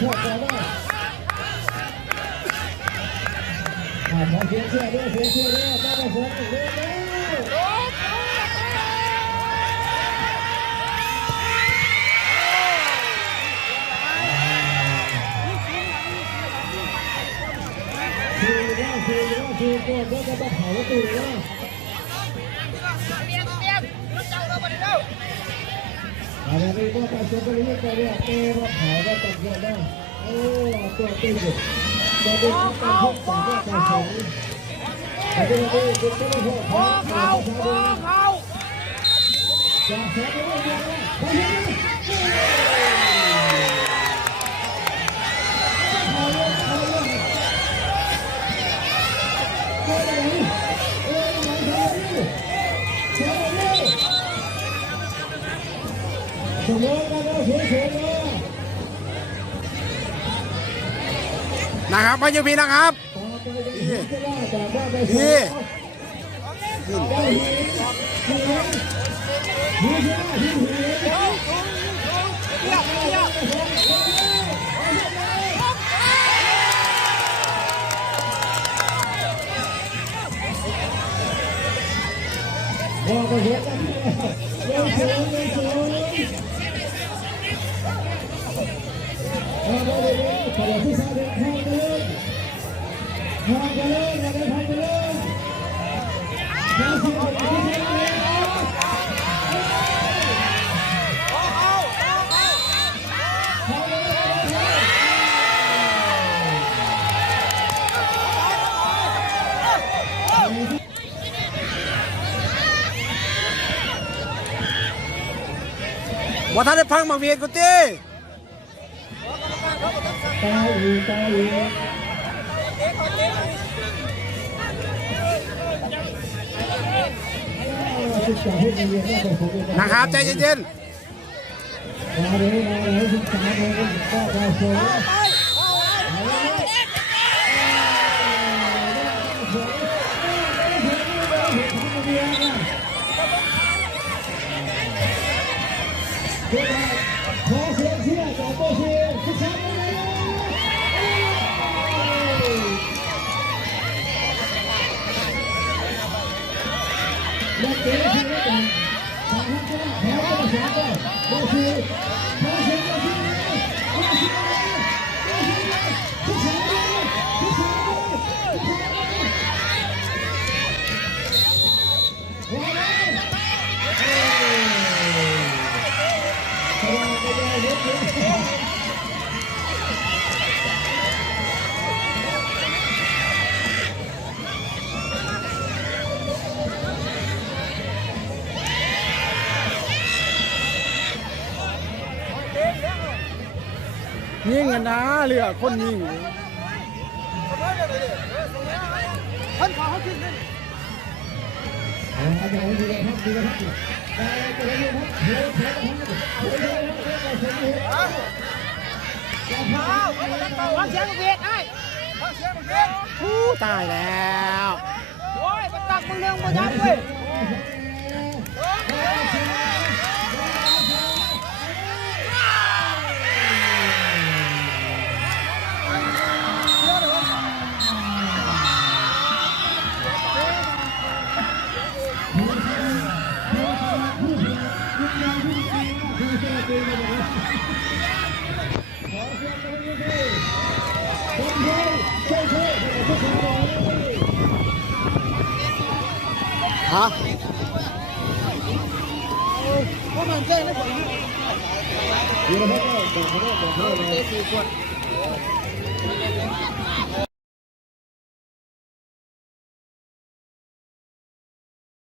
ขวดก่อนได้ขอเสียงเชื่อด้วยเสียงเชื่อด้วยได้ไปฝนอีกแล้วคือก็จะต้องเผาตัวแล้วอะไรนี่ก็ไปชมไปเรื่อยๆเรื่อยๆเตะมาเผาก็ตัดเยอะได้โอ้ตัวตีเด็กตัวเด็กต้องพกสองก็ไปสองแต่ตัวเด็กคุณก็ไม่พกเขาจะแพ้ไม่ได้นะครับมาอยู่พี่นะครับพี่บอกไปเห็นกันเลยเฉยเลยเฉยเอาไปเลยขอที่ซาเดินทางไปเลยทางไปเลยอย่าเดินทางไปเลยทางที่ไปที่ซาเลยว่าท่านได้พังมาเวียนกูตีตายอยู่นะครับใจเย็นมาเลยศึกษาเลยก็ได้โซ่ขอเสียงเชียร์จากตัวเชียร์ทุกท่านเลยนักเตะที่ได้กันทางท่านก็แพ้ก็เสียก็ตัวเชียร์ขอเสียงตัวเชียร์ตัวเชียร์ทุกท่านเลยทุกท่านเลยทุกท่านยิ่งกันนะเรือคนยิ่งคนขอเขาขึ้นเลยอาจารย์ดีครับดีครับแต่จะได้ครับเดี๋ยวเดี๋ยวตายแล้วโอ้ยมันตักมันเรื่องมันยัดเว้ยฮะพวกมันเจ๊นะผมดีนะครับบอกเขาเลย